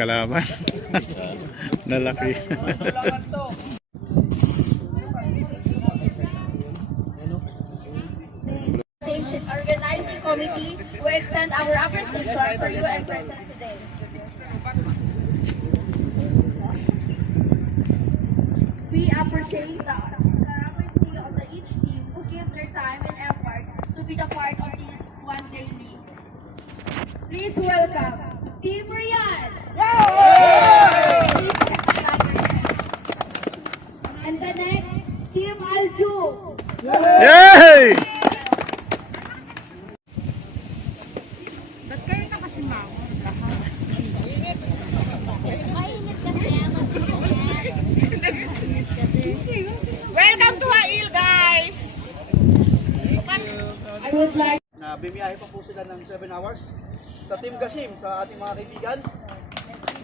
kalaban. Nalaki. Organizing committee, we extend our appreciation for you and present today. We appreciate the ability of each team who give their time and effort to be the part of this one-day league. Please welcome Team Rian! And the next, Team Alju! Yay! Welcome to Hail, guys! I would like na bimiyahe pa po sila ng 7 hours sa Team Qassim, sa ating mga kaibigan,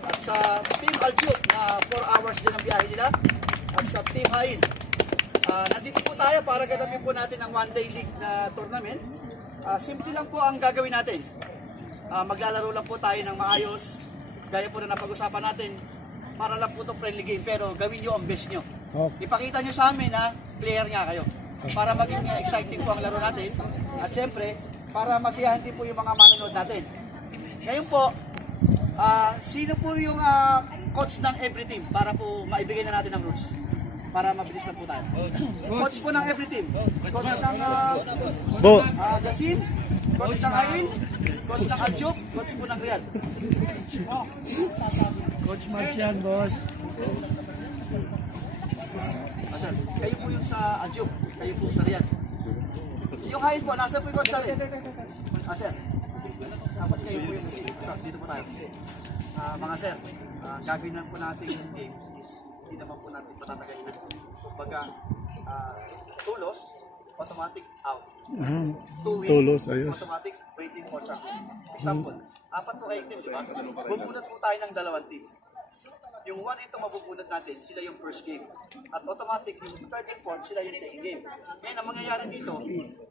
at sa Team Aljub na 4 hours din ang biyahe nila, at sa Team Hail. Nandito po tayo para ganapin po natin ang one-day league na tournament. Simple lang po ang gagawin natin. Maglalaro lang po tayo ng maayos, gaya po na napag-usapan natin, para lang po itong friendly game, pero gawin nyo ang best nyo. Ipakita nyo sa amin na player nga kayo, para maging exciting po ang laro natin, at syempre, para masiyahan din po yung mga manonood natin. Ngayon po, sino po yung coach ng every team para po maibigay na natin ang rules? Para mabilis lang po tayo. Coach po ng every team. Coach ng Qassim, coach ng Hail, coach ng Aljub, coach po ng Real. Coach Marcian, boss. Sir, kayo po yung sa Aljub, kayo po sa Real. Yung Hail po, nasa po yung coach natin. Sir, tapos kayo po yung dito po tayo. Mga sir, gagawin lang po natin yung games is hindi naman po natin patatagalin na. Kumbaga, tulos, automatic out. Tulos, ayos. Automatic waiting for championship. Example, 4 to 8 teams, diba? Bubunod po tayo ng 2 team. Yung 1 and 2 mabubunod natin, sila yung first game. At automatic, yung 3rd and 4th, sila yung second game. Ngayon, ang mangyayari dito,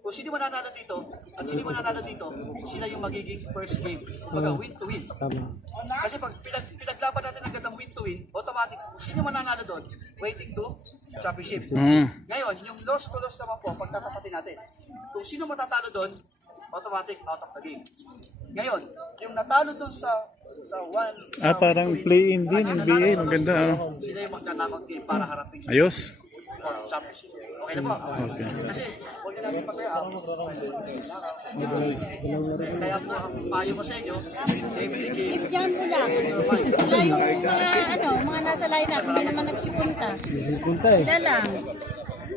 kung sino mananalo dito, at sino mananalo dito, sila yung magiging first game. Kumbaga, win to win. Kasi pag pinaglaban natin ang gandang win to win, automatic, kung sino mananalo doon, waiting to championship. Ngayon, yung loss to loss naman po, pagtatapatin natin. Kung sino matatalo doon, automatic out of the game. Ngayon, yung natalo doon sa Parang play-in din, NBA. Maganda. Sila yung magna-knockout game para harapin Ayos. for championship. Okay na po? Okay. Kasi, huwag na namin pag-out. Kaya po, ang payo ko sa inyo, every game, Diyan mo lang. Sila yung mga nasa lineup, hindi naman nagsipunta. Punta eh. Sila lang.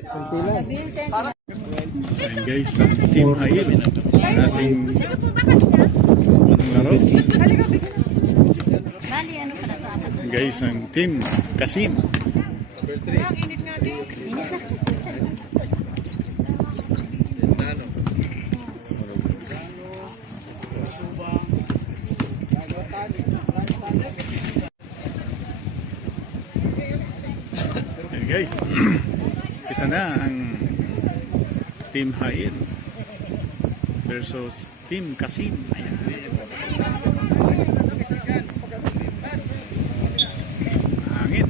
Kunti lang. Vincent, Ayan guys, ang Team Hail. Ating unang laro. Bali, ano pala sa akin? Guys, ang Team Qassim. Ayan guys, isa na ang Team Hail versus Team Qassim. Ayan. Hangin.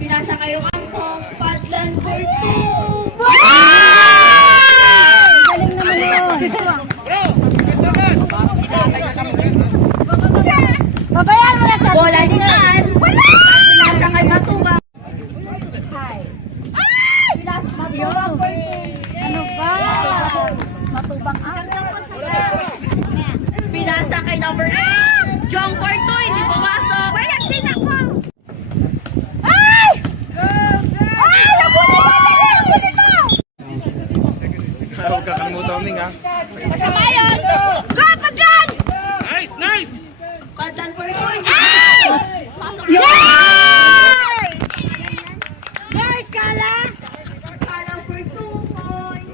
Pinasa ngayong angko, Padlan for 2. Galing naman yun. Babayan mo na sa bola nitan. Pinasa ngay matubang. Hi. Pinasa matubang for 2. Ano ba? Matubang pinasa kay number 8. Jong for 2, hindi pumasok. Wala din ako. Huwag ka kalimutan ning ha. Masama yun! Go, Padlan! Nice, nice! Padlan for 2. Yay! Yes, Kala! Kala for 2 points.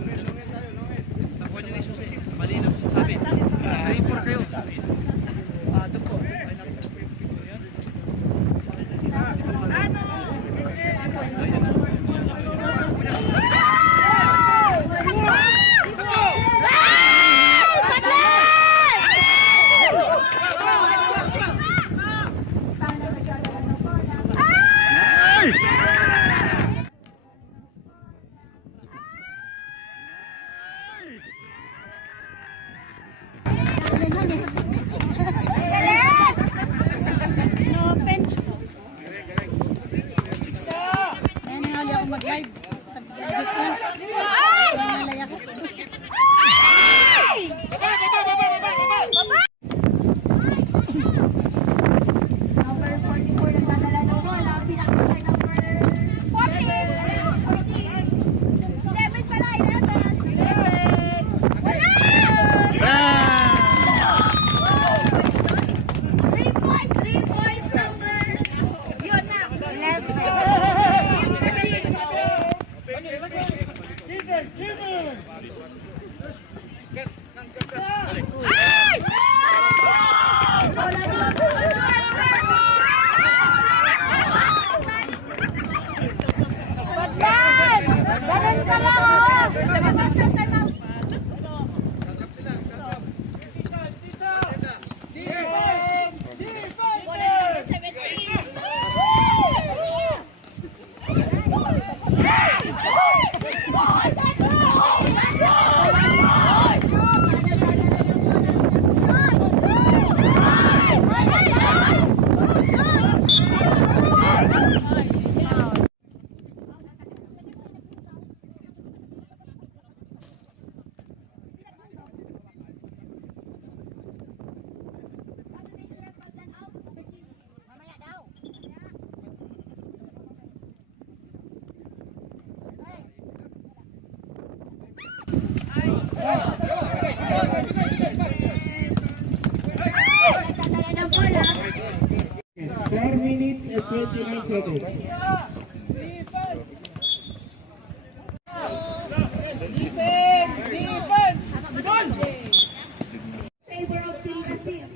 Favor of Team Qassim.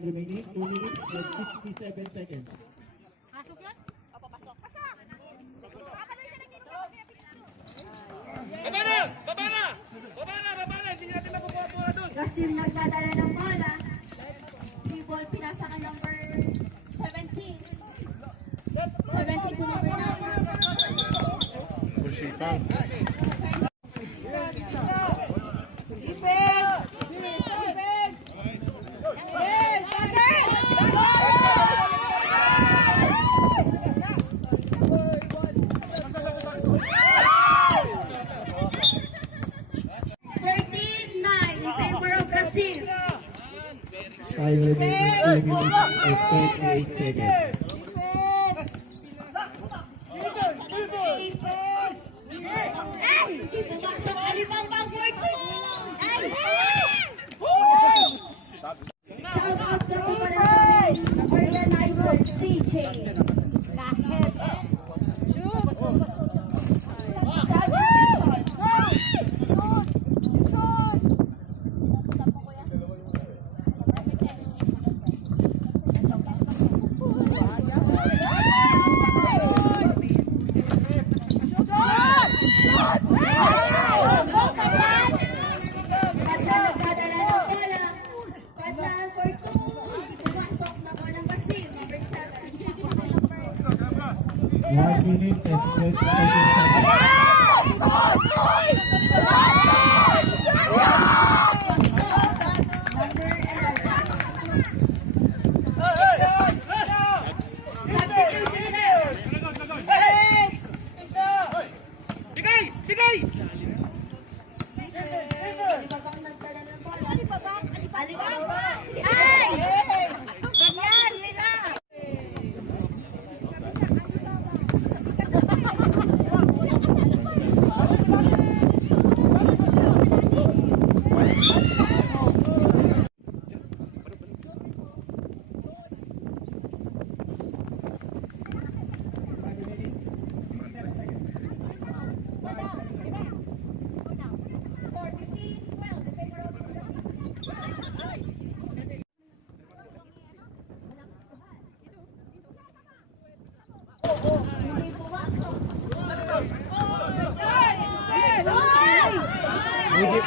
5 remaining, 2 minutes and 57 seconds. Pasok yan? Opo, pasok. Pasok! Papanoy siya ng dito. Qassim nagdadala ng bola. Free ball pinasa ka number 17. 17 to number 9. Pushing foul. In favor of Qassim. 5 remaining, 2 minutes and 38 seconds. Pumasok Alibaba 14. Shout out na po pala sa amin, organizer CJ. One minute and 30 seconds.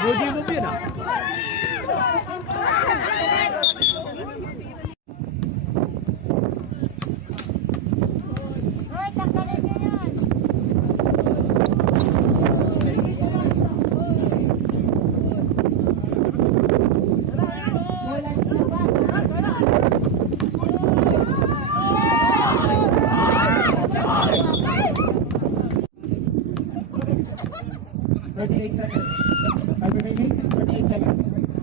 Budi mo yun ah.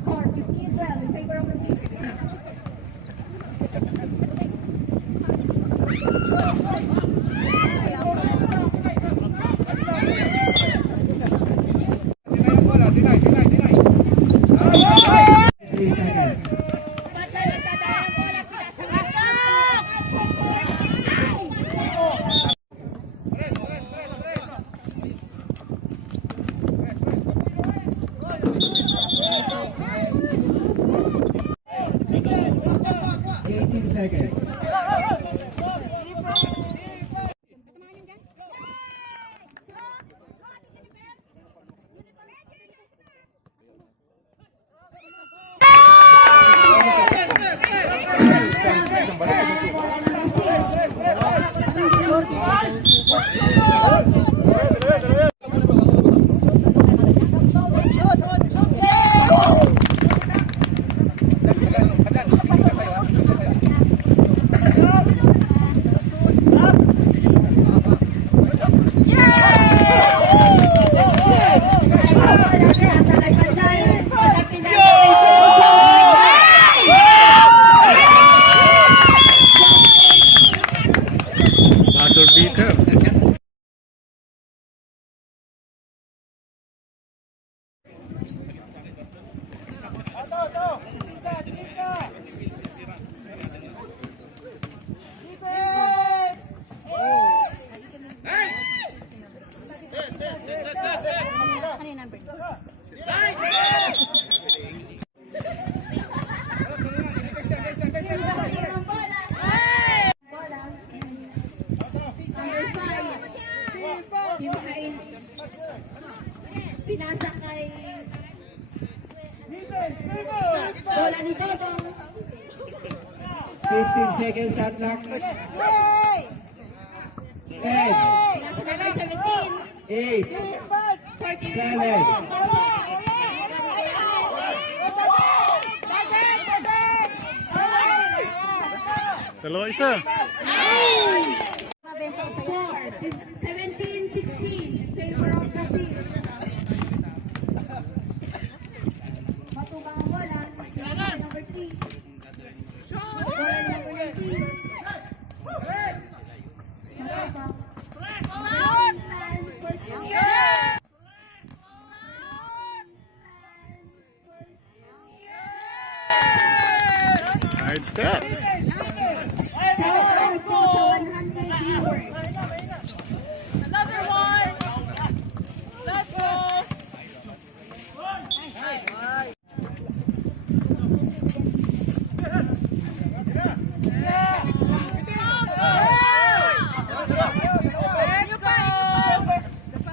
Score 15-12 in favor of Qassim. Seconds. Buzzer beater. pinasa kay bola ni Totong. 15 seconds shot clock. 10, Pinasa number 17. 8, 7, Dalawa isa. 17-16. Favor of Qassim. Matubang ang bola. Number 3. Bola ni number 19. Side step. Shout out po sa 100 viewers. Another one. Let's go.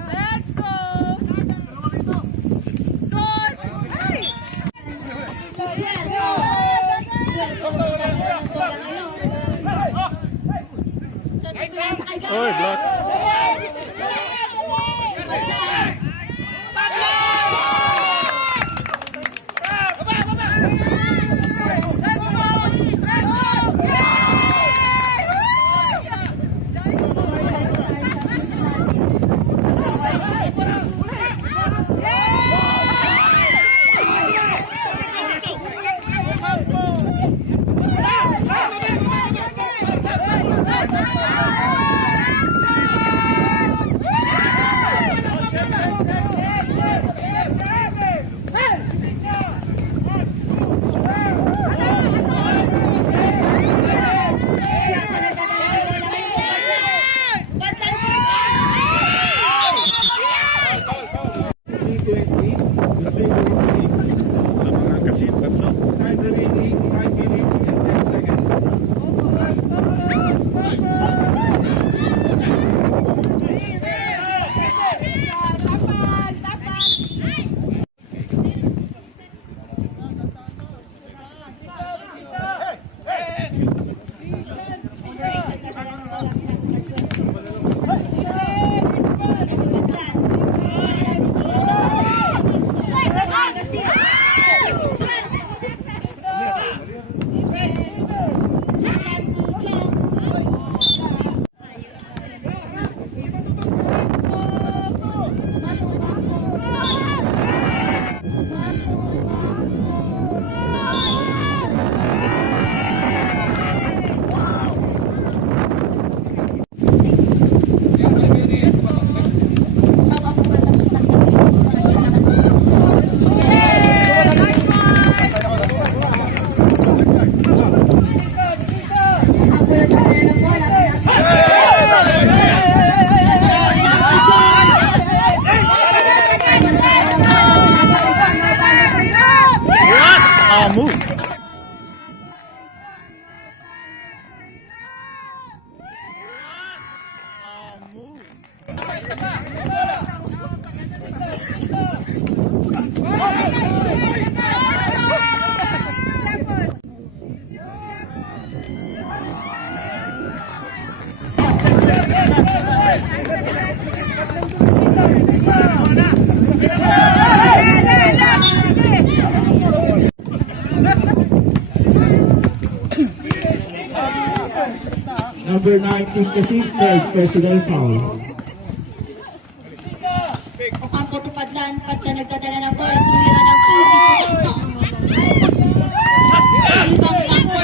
Let's go. Let's go. Shot. Hey. Oy, block. Labangan kasi tatlo. time remaining 5 minutes and 10 seconds. What a move. Number 19 Qassim takes personal foul. Ang putupadlan pagka nagdadala ng bola, tumira ng puso. Ibang backcourt.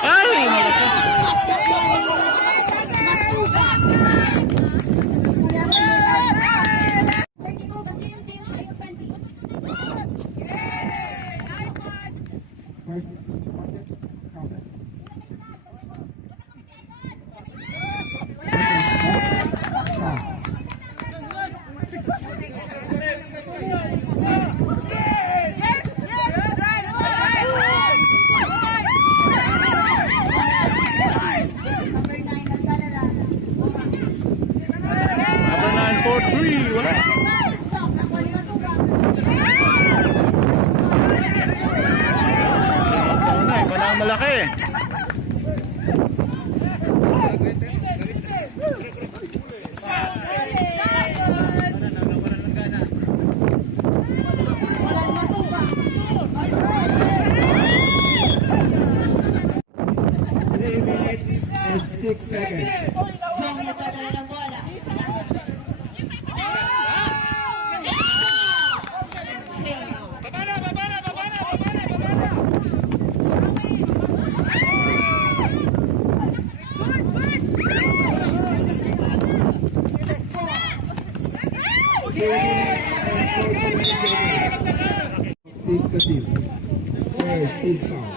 Ay, malakas. Matuba. 4-3. Wala. Sa una eh. Wala ang malaki. And 6 seconds. Team Qassim. Team foul.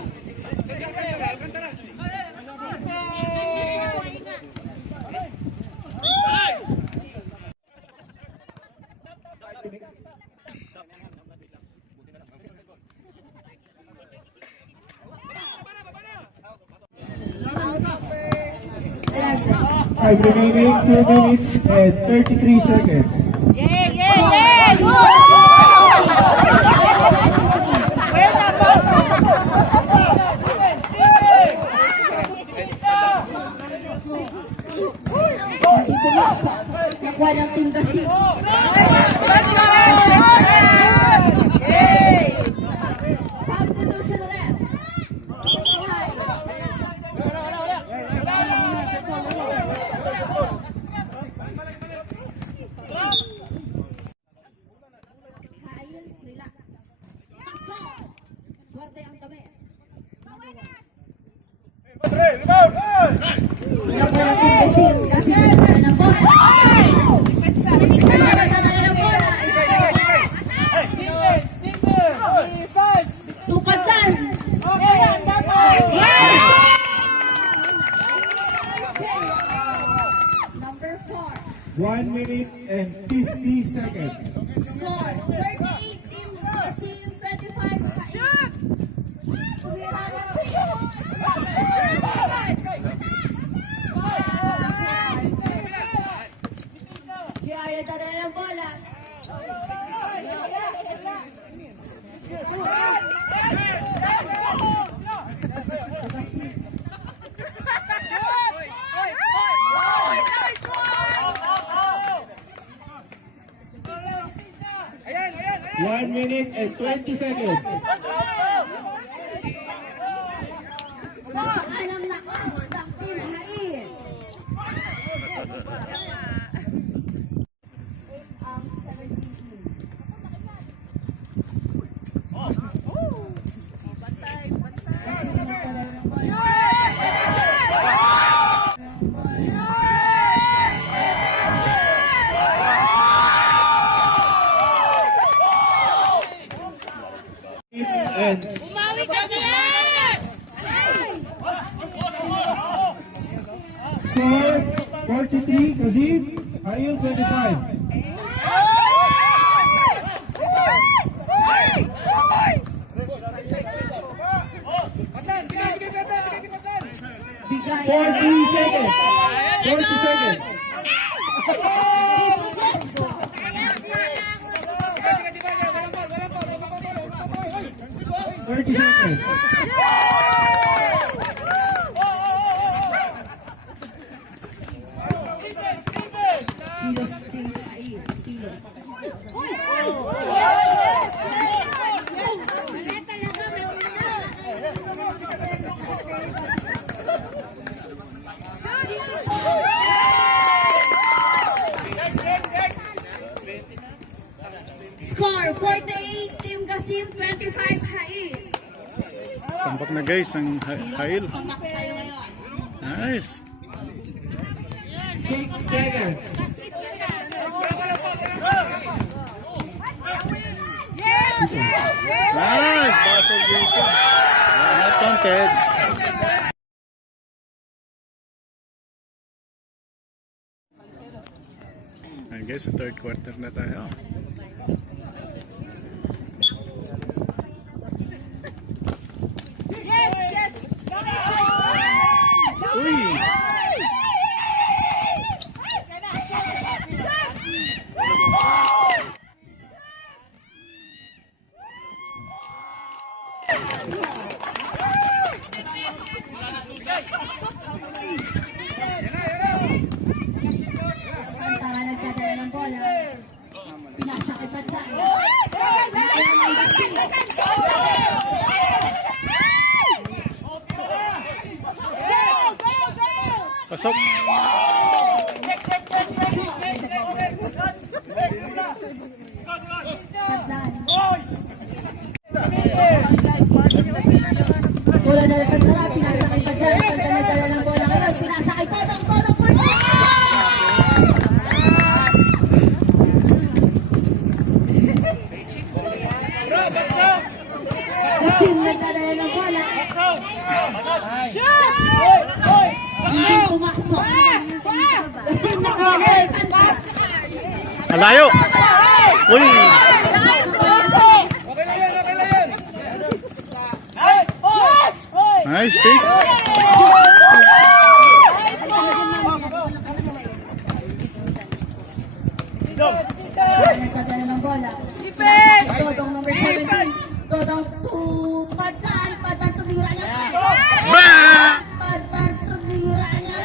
Time remaining 2 minutes and 33 seconds. Nakuha ng Team Qassim. Substitution left. Kain, relax. Swerte ang kami. Nakuha ng Team Qassim. Qassim sa tala ng bola. Tupatan! Number 4. 1 minute and 50 seconds. Score 38 Team Qassim 25. Shoot! Kaya tala ng bola. One minute and 20 seconds. Nasaan ang lakas ng Team Hain? 8 ang 17 team. And score 43 Qassim, Hail 25. Bigay 40 seconds. 40 seconds. 30 seconds. Kilos Team Hain. Kilos. Score 48 Team Qassim 25 Hain. Tampak na guys ang Hail. Pamak tayo ngayon. Nice. 6 seconds. Nice. Basel dito. Not counted. Ayan guys, sa third quarter na tayo. Uy! Pinasakay pa dyan. Pasok. Bola na nagtara, pinasakay pa dyan. Pagdala ng bola ngayon, pinasakay todo for Qassim nagdadala ng bola. Hindi pumasok. Qassim na bola. Malayo. Uy. Nice pick. Nagdadala ng bola. Todong number 17. Todong padaan tumira niya. Padaan tumira niya.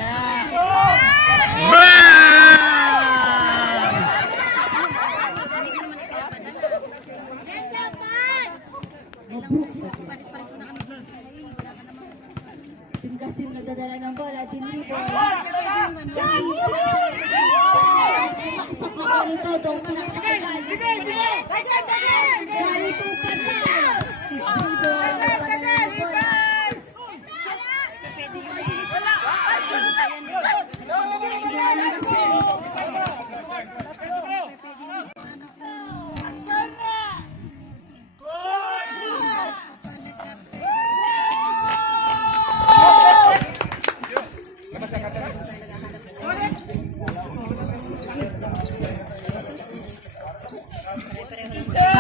Qassim nagdadala ng bola. Dinibo. Pumasok na po ni Todong. Pinasakay Gari tupad na. Dinibo ang nagdadala ng bola.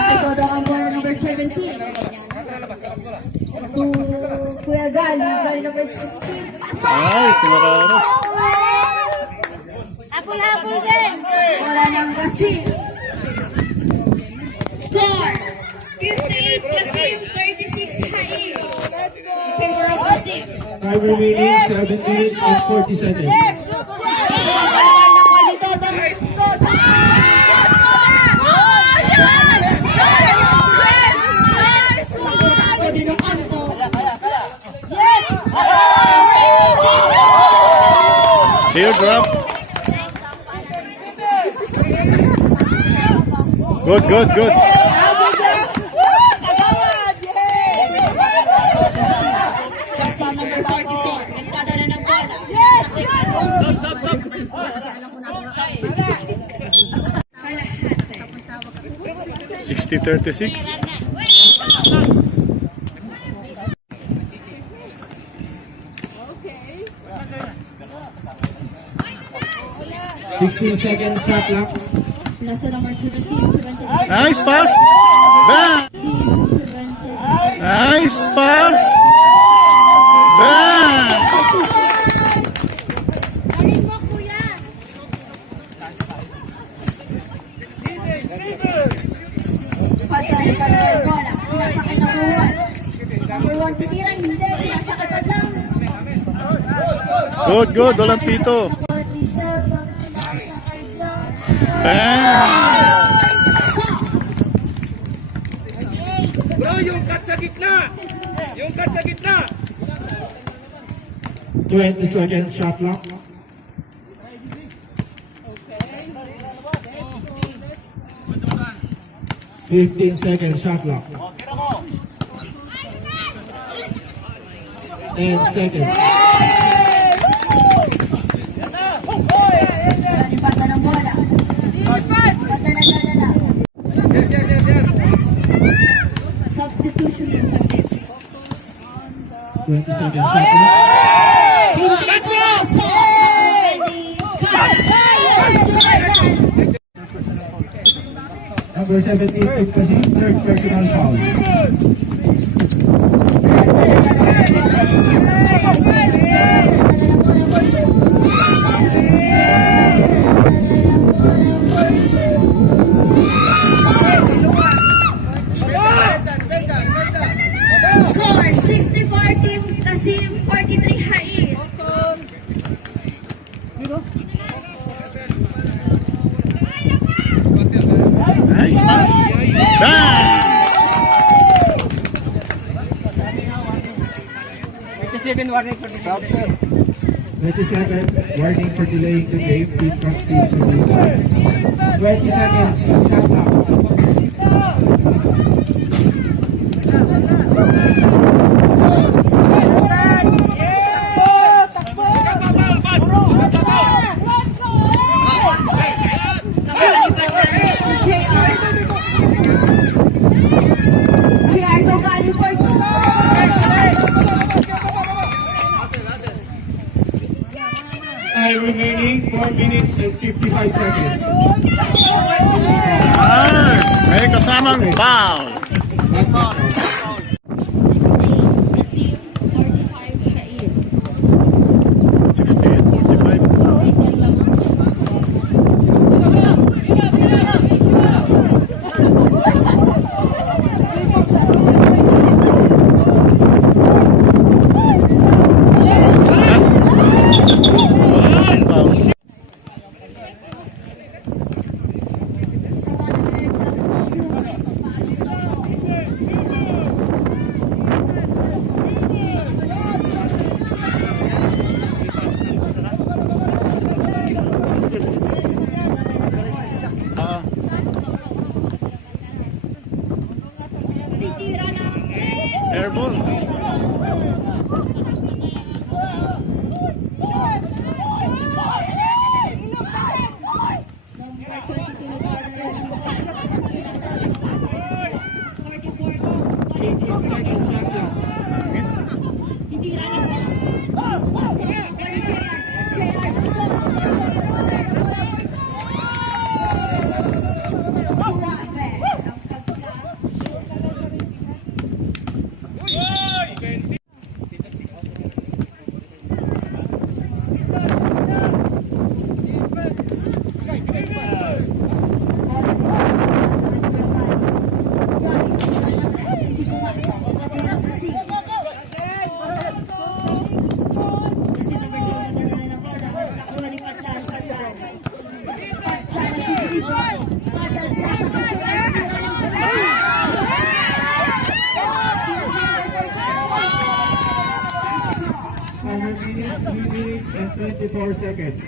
Ito daw ang bola number 17. To Kuya Gali number 16. Nice, nararo. Apul-apul din. Bola ng Qassim. Score! 58 Qassim, 36 Hain. Favor of Qassim. Time remaining 7 minutes and 40 seconds. Teardrop. Good. Qassim number 44. Nagdadala ng bola. 60-36. 16 seconds shot clock. Nasa number 17. Nice pass. Bang. Nice pass. Bang. Pagdali ka na ng bola. Pinasakay number 1. Number 1 titira. Hindi. Pinasakay pa lang. Good. Walang pito. Bang. Bro, yung cut sa gitna! Yung cut sa gitna! 20 seconds shot clock. Okay. 15 seconds shot clock. 10 seconds. Bata ng bola. Bata na. Substitution yung subject. 20 seconds shot clock. Number 78 kasi third personal foul. Score 64 team Qassim 43 Hain. Bang! 27 warning for the stop, sir. 27, warning for delaying the game. Team Qassim. 20 seconds. Shut up. Time remaining 4 minutes and 55 seconds. May kasamang foul. Last foul. 16-45. Foul. Airball. Time remaining 3 minutes and 24 seconds.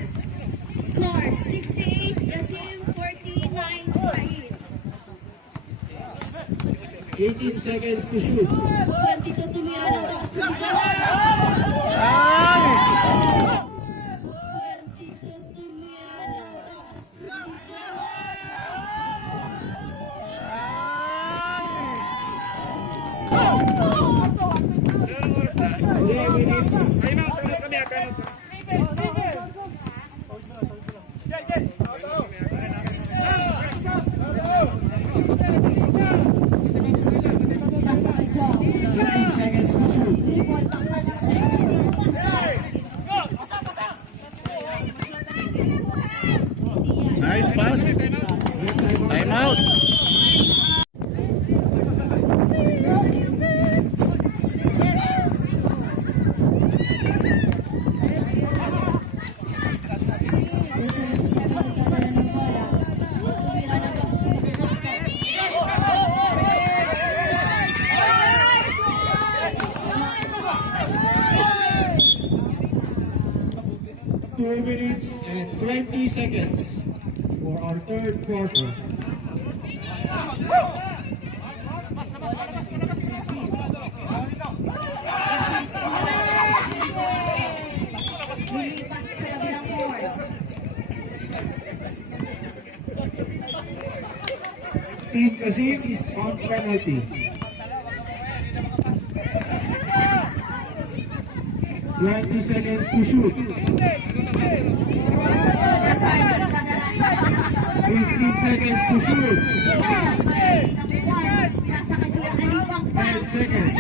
Score 68, Qassim 49, Kuys. 18 seconds to shoot. 22 tumira ng Qassim. Nice! 22 tumira ng Minutes. Seconds to shoot. Nice pass. Time out. Two minutes and 20 seconds for our third quarter. Team Qassim is on penalty. 20 seconds to shoot. 15 seconds to shoot. 10 seconds.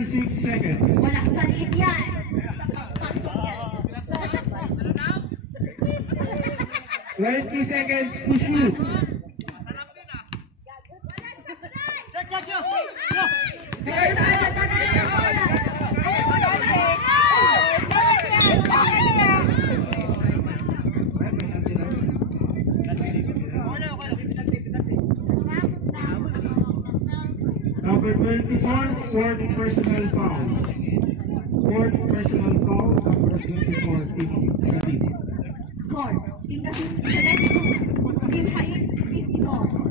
26 seconds. Walang saliit yan. Pasok yan. 20 seconds to shoot. Number 24, fourth personal foul. Fourth personal foul, number 24, Qassim. Score. Team Qassim 72. Team Hain 54.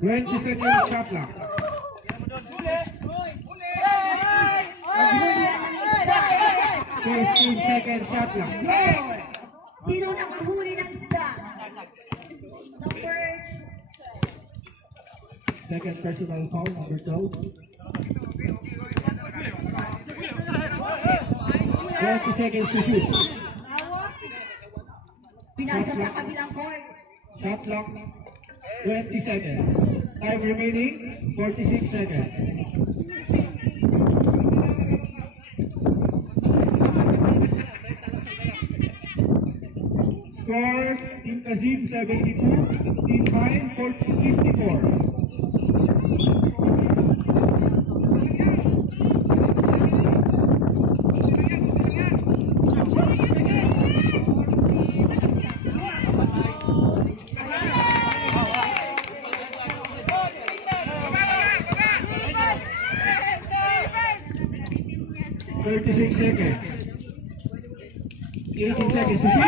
Twenty seconds shot clock. Fifteen seconds shot clock. Yes! Sino nakahuli ng isda? Number Second personal foul, number 12. 20 seconds to shoot. pinasa sa kabilang court. Shot clock, 20 seconds. Time remaining, 46 seconds. Score, Team Qassim 72, Team Hain 54. Thirty-six seconds. 18 seconds to shoot.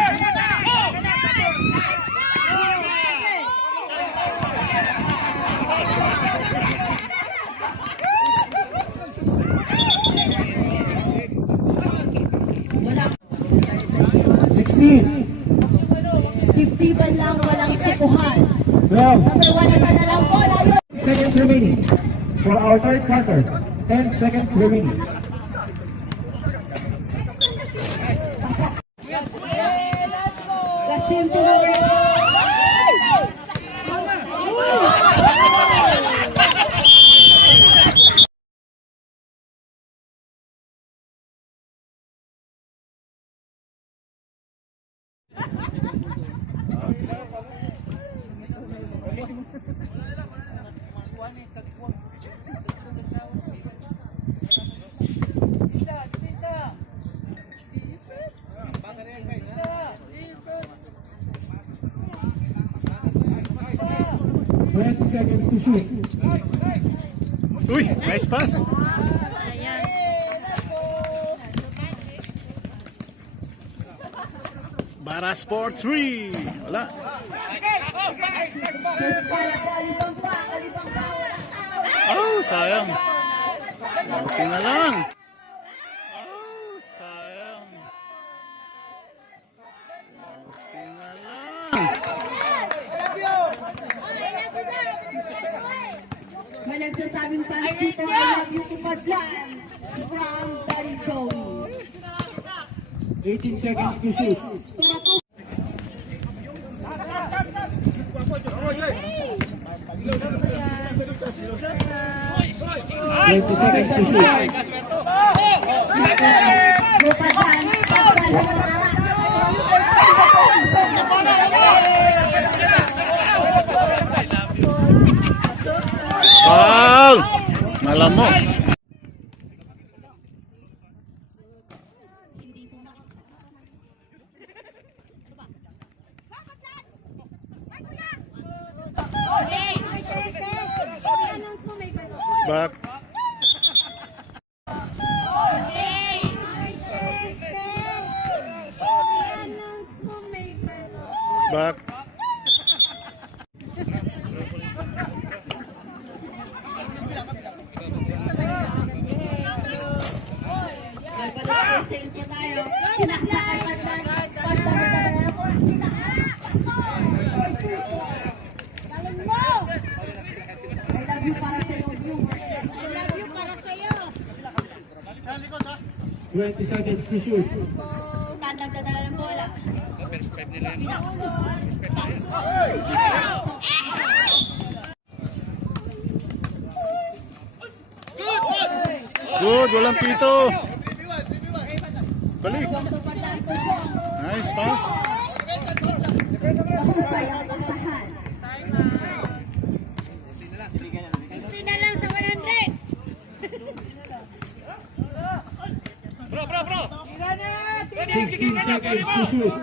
Wala. 16. Dibdiban lang, walang sikuhan. 12. Number 1 isa na lang bola. Yun. Seconds remaining for our third quarter. 10 seconds remaining. Qassim to number 2. Seconds to shoot. Uy, nice pass. Baras for 3. Wala. Kalibang pa, walang tao. Oh, sayang. Buti na lang. Oh, sayang. Buti na lang. May nagsasabing pansito, I love you to Padlan from Daddy Joey. 18 seconds to shoot. 20 seconds to shoot. Foul! Malamok. Back. Back. Pinaksakan Padlan, pagdala na po, galing mo! I love you para sa'yo. I love you para sa'yo. 20 seconds to shoot. Nagdadala ng bola. Good, walang pito. Balik. Nice pass. Mahusay ang pasahan. Sina lang sa 100. 16 seconds to shoot.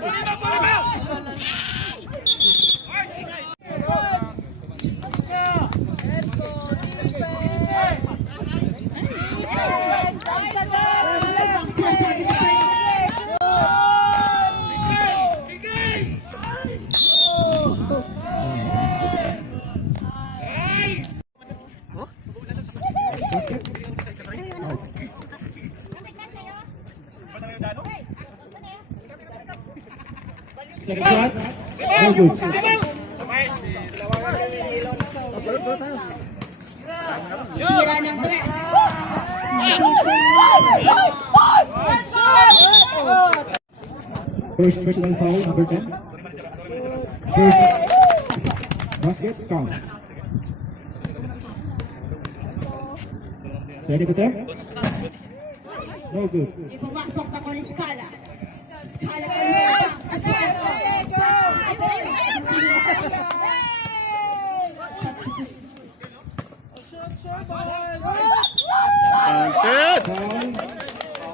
Second shot. No good. Tira ng dress. First personal foul, number 10. First basket, count. Second attempt. No good. Ipapasok na ko ni Scala. Scala Counted. Foul,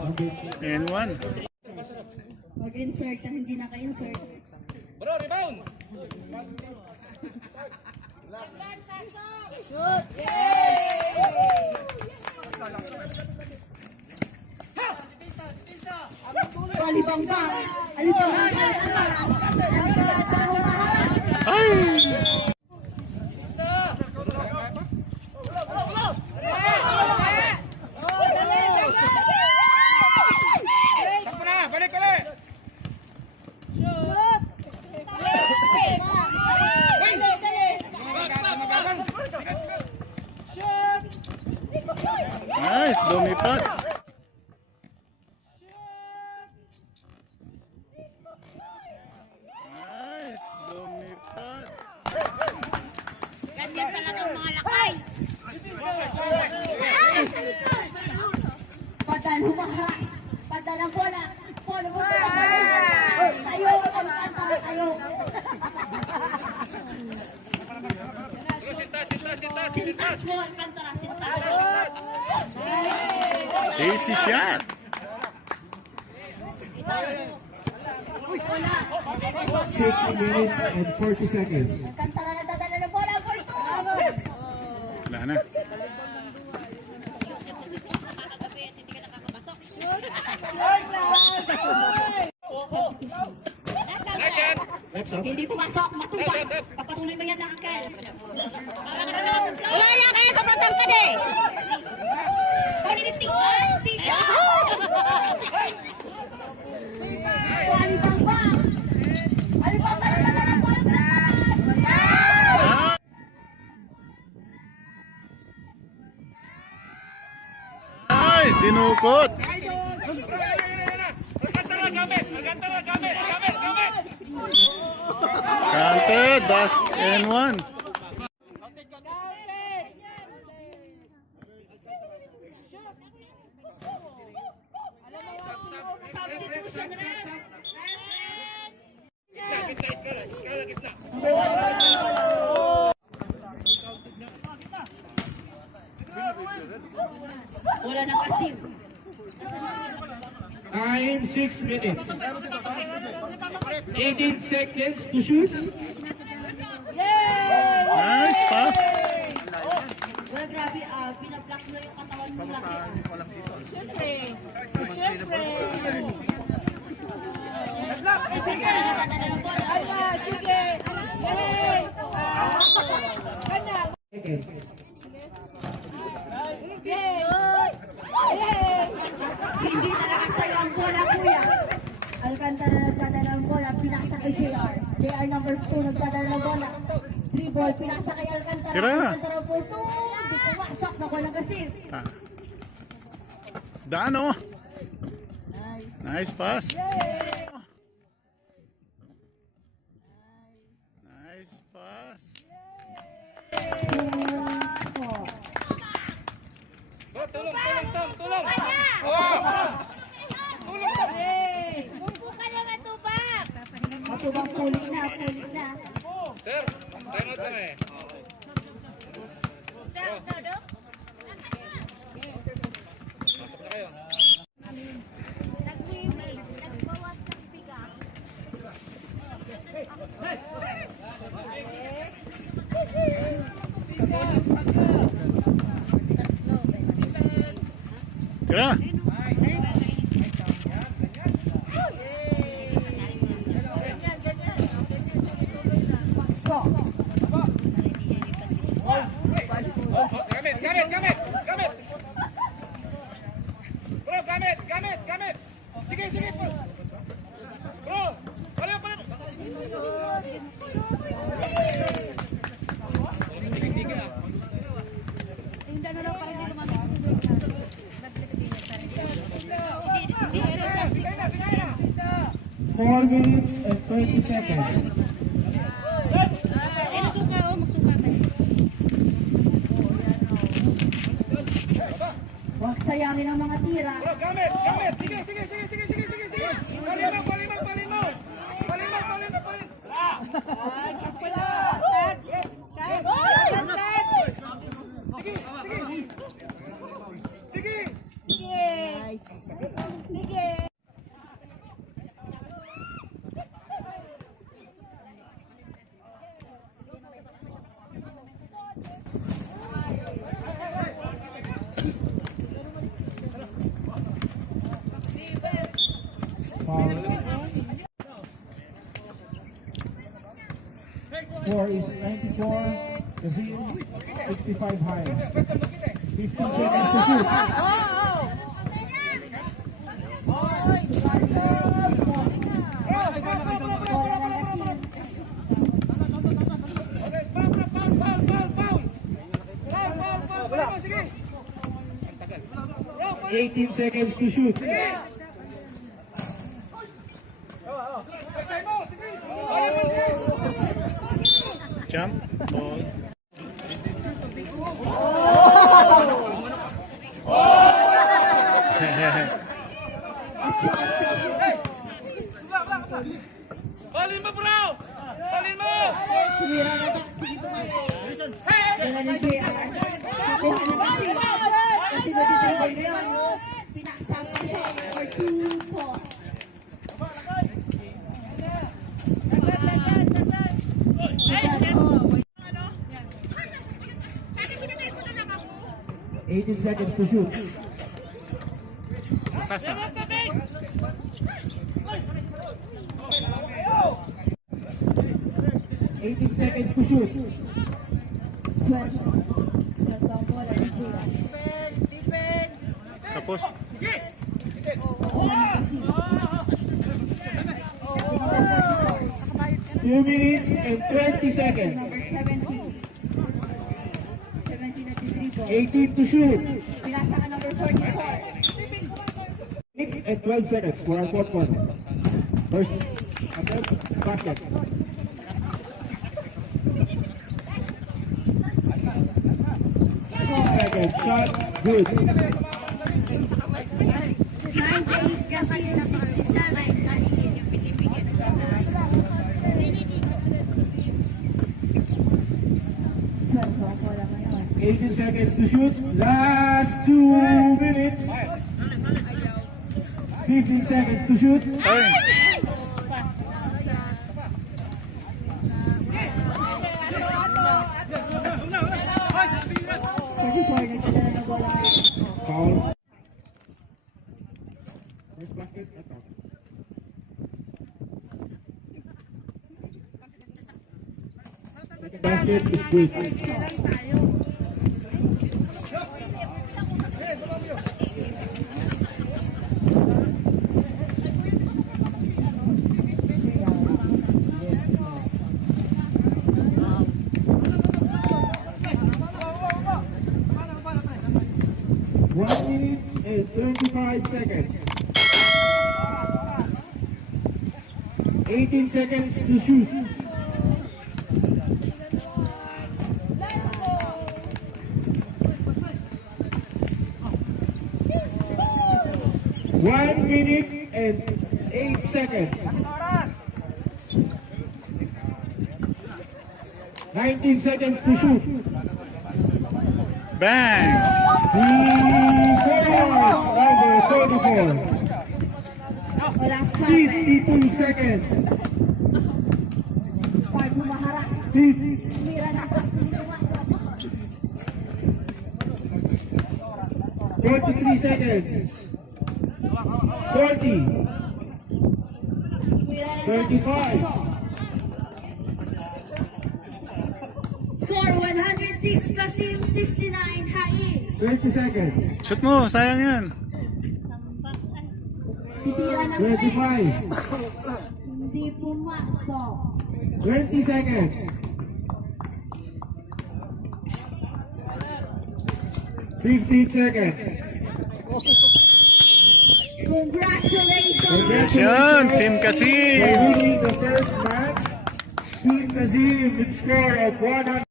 number 10. And one. Mag-insert na hindi naka-insert. Bro, rebound. Alibang ba? Alibang ba? Ay! Takbo na, balik ulit. Nice, lumipat. Nice, lumipat. Ganyan talagang mga lakay. Padan humaharap. Padan ang bola. Bola mo sa padan. Tayo, Alcantara, tayo. Sintas mo, Alcantara, sintas. Easy shot. Bola. 6 minutes and 40 seconds. Alcantara nagdadala ng bola. For two. Wala na. Next up. Hindi pumasok, matubak. Papatuloy mo yan lang, Kel. Wala yan kaya sa pratang ka de. Paninintigan, Tisha! Alibang ba? Alibang ba nagdadala ng bola? Nice, dinukot. Counted, basket and one. Wala ng Qassim. Time 6 minutes. 18 seconds to shoot. Nice pass. Well, grabe, pinablock mo yung katawan mo laki. Siyempre. Sige, nagdadala ng bola. Sige. Seconds. Hindi talaga sa'yo ang bola, kuya. Alcantara nagdadala ng bola, pinasa kay JR. JR number 2 nagdadala ng bola. 3 ball, pinasa kay Alcantara. Tira. Alcantara for 2. Di pumasok, nakuha ng Qassim. Daan oh. Nice pass. Nice pass. Oh, tulong, tulong, Tom, tulong. Bumbu ka lang at tubak. Matubang pulik na. Sir, time out na eh. Dodo? Pasok na kayo. Nag-swimming. Nagbawas ng bigang. Tira. Gamit, gamit, gamit, gamit. Bro, gamit, gamit, gamit. Sige, sige po. Bro, pala, pala. Tinda na lang para hindi lumamig. 4 minutes and 20 seconds. Suka o, magsuka ka. Huwag sayangin ang mga tira. Bro, gamit, gamit. Sige, sige, sige, sige, sige, sige, sige. Palinaw, palinaw, palinaw. Palinaw, palinaw, palinaw. Sige, sige. Foul. Score is 94. Qassim 65 high. 15 seconds to shoot. Okay, foul, foul, foul, foul, foul. Foul, foul, foul, foul. Sige. Ang tagal. Bro, 18 seconds to shoot. pasay mo. Sige. Palinaw, Jump. Ball. Balin mo, bro! Balin mo! Dala ni JR. Nakuha na kasi. Kasi nag-dribble ngayon. Pinakasama siya for 2 points. Sana pinatay ko na lang ako. 18 seconds to shoot. Lakas ah. 18 seconds to shoot. Swerte. Swerte ang bola ni JR. Tapos. Two minutes and 20 seconds. Number 17. 17 at 3 18 to shoot. Pinasa ka number 44. Minutes and 12 seconds for our fourth quarter. First attempt, basket. Second shot, good. 98 Qassim 67. Swerte ang bola ngayon. 18 seconds to shoot. Last 2 minutes. 15 seconds to shoot. Ay. Nagdala ng bola ngayon. Foul. First basket, attack. Second basket is good. One minute and 25 seconds. 18 seconds to shoot. One minute and 8 seconds. 19 seconds to shoot. Bang! The forwards, number 44. Wala sa 52 seconds. part humaharap. 50, Mira na kasi pumasok. 43 seconds. 40, Mira na 35. Score 106, Qassim 69, Hain. 20 seconds. Shoot mo, sayang yan. Titira ng 25, Hindi pumasok. 20 seconds. 15 seconds. Congratulations! Yan, Team Qassim. For winning the first match, Team Qassim with score of 100.